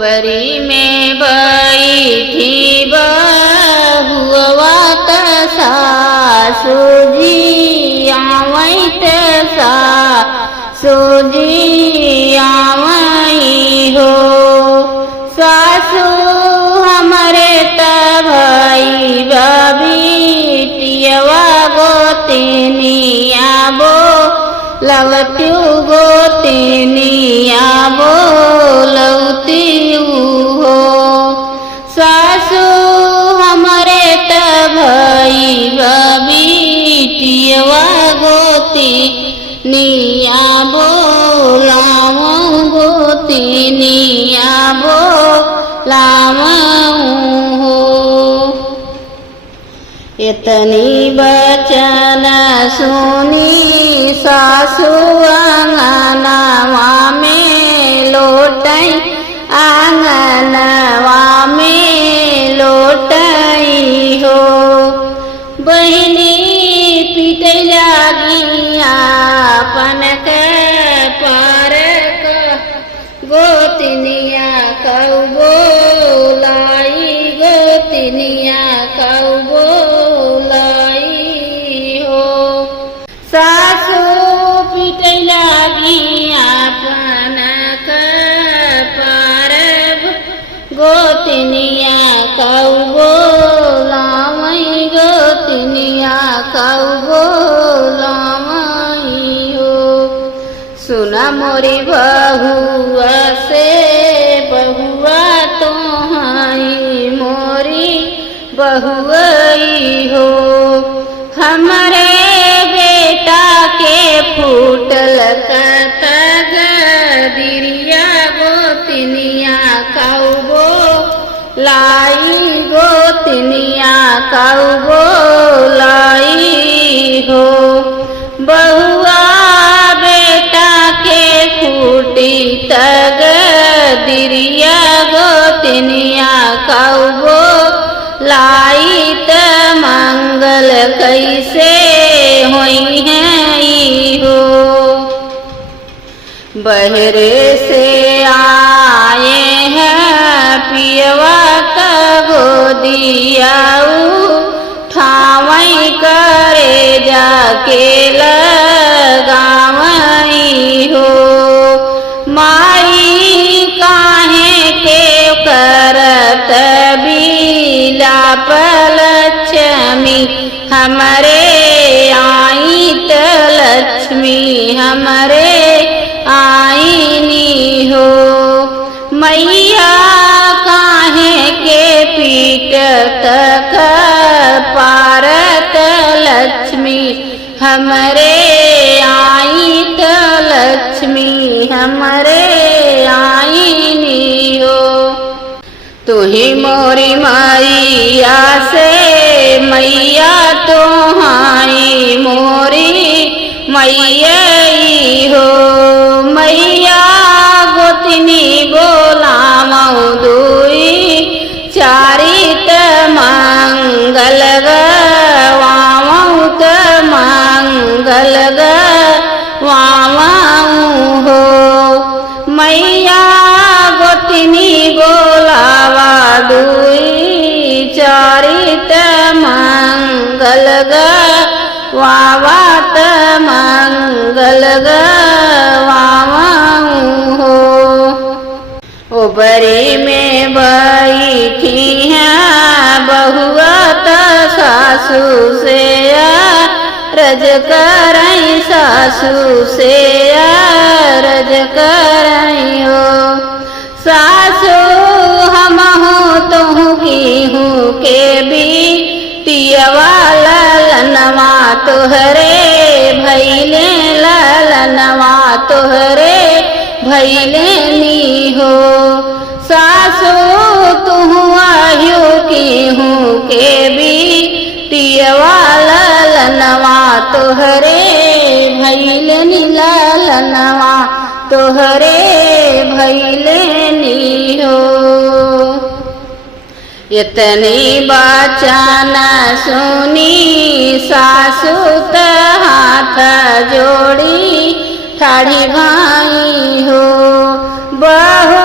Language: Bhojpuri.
उपरी में बैठी बहुआ त सासु जी आवैत सासु जी आवई हो। सासु हमरे त भई बिटियवा गोतिनिया बो लवत्यु गोतिनिया बो लौत्यु हो। सासु हमरे त भई बिटियवा गोतिनिया बो लावं गोतिनिया बो लावं हो। इतनी बचन सुनी सासु आंगनवा में लोटई आंगनवा में लोटई हो। बहनी पीटे लागी आपन के पार गोतिनिया कौ बोलाई गोतिनिया कौ बोलाई हो। सासु पीटे लागी आपन के पार गोतिनिया कौ बोलाई गोतिनिया कौ बोलाई हो। सुना मोरी बहुआ से बहुआ तो हाई मोरी बहुआई हो। हमारे बेटा के फूटल कतग दिरिया गोतिनिया कौ बोलाई गोतिनिया कौ बोलाई हो। बहुआ बेटा के फूटी तग दिरिया गोतिनिया कौ बोलाई त मंगल कैसे होई है हो। बहरे से आए हैं पियवा त गोदियाऊ ठावई करे जाके लगावई हो। माई काहे के करत बिलाप लक्ष्मी हमरे आई त लक्ष्मी हमरे आईनी हो। मैया काहे के पीटत पारत लक्ष्मी हमरे आई त लक्ष्मी हमरे आईनी हो। तुही मोरी मैया से मैया तो हाई मोरी मैया हो। मैया गोतिनी बोलामऊ दुई चारित मंगल गवामऊ त मंगल गवामऊ हो। मैया गोतिनी बोलावा दुई चारित मंगल गवावा त मंगल गवामऊ हो। उपरी में बैठी हैं बहुआ त सासु से रज करई सासु से रज करई हो। सासु हमहु तुहु की हूँ के बिटियवा ललनवा तोहरे भैले ललनवा तोहरे भैले नी हो। सासु तुहु आयु की हूँ के बिटियवा ललनवा तोहरे भैले नी ललनवा तोहरे भैले नी हो। इतनी बचन सुनी सासु त हाथ जोड़ी ठाड़ी भाई हो। बहु